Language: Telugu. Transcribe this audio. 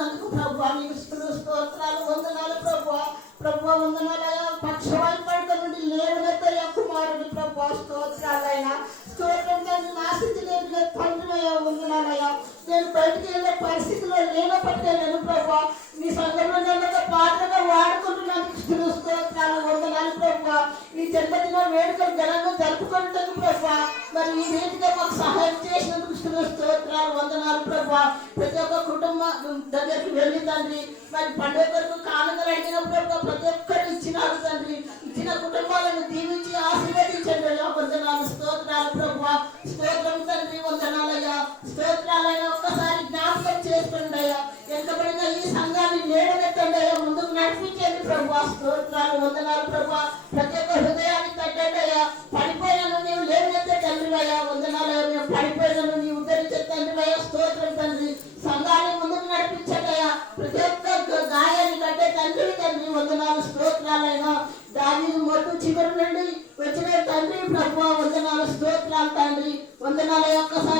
చేస్తున్నందుకు ప్రభు మీకు స్తోత్రాలు వందనాలు ప్రభు. ప్రభు వందనాలయ్యా. పక్షవాయు పడక నుండి లేవనెత్తయ్యా కుమారుడు ప్రభు స్తోత్రాలైనా. స్తోత్రం తండ్రి. నాశించి లేపిన తండ్రి అయ్యా వందనాలయ్యా. నేను బయటికి వెళ్ళే పరిస్థితిలో లేనప్పటికే నేను ప్రభు మీ సంఘంలో నన్ను పాత్రగా వాడుకుంటున్నందుకు స్తోత్రాలు వందనాలు ప్రభు. ఈ జన్మదిన వేడుకలు ఘనంగా జరుపుకుంటాను ప్రభు. మరి ఈ రీతిగా మాకు సహాయం చేసినందుకు స్తోత్రాలు వందనాలు ప్రభు. ప్రతి ఒక్క కుటుంబం దగ్గరికి వెళ్ళి తండ్రి మరి పండుగ వరకు కానుకలు అడిగిన ప్రభు ప్రతి ఒక్కరు ఇచ్చినారు తండ్రి. ఇచ్చిన కుటుంబాలను దీవించి ఆశీర్వదించండి అయ్యా వందనాలు స్తోత్రాలు ప్రభు. స్తోత్రం తండ్రి వందనాలయ్యా. స్తోత్రాలైనా ఒక్కసారి జ్ఞాపకం చేసుకోండి అయ్యా. వెనుకబడిన ఈ సంఘాన్ని లేవనెత్తండి అయ్యా. ముందుకు నడిపించండి ప్రభు. స్తోత్రాలు వందనాలు ప్రభు. ప్రతి ఒక్క హృదయాన్ని తట్టండి అయ్యా. పడిపోయినను నీవు లేవనెత్తే తండ్రి అయ్యా వందనాలు. మేము పడిపోయినను నీవు ఉద్ధరించే తండ్రి అయ్యా. స్తోత్రం తండ్రి. సంఘాన్ని ముందుకు నడిపించండి అయ్యా. ప్రతి ఒక్క గాయాన్ని కట్టే తండ్రి వందనాలు స్తోత్రాలైనా. దావీదు మొట్టు చివరి నుండి వచ్చిన తండ్రి ప్రభు వందనాలు స్తోత్రాలు తండ్రి వందనాల ఒక్కసారి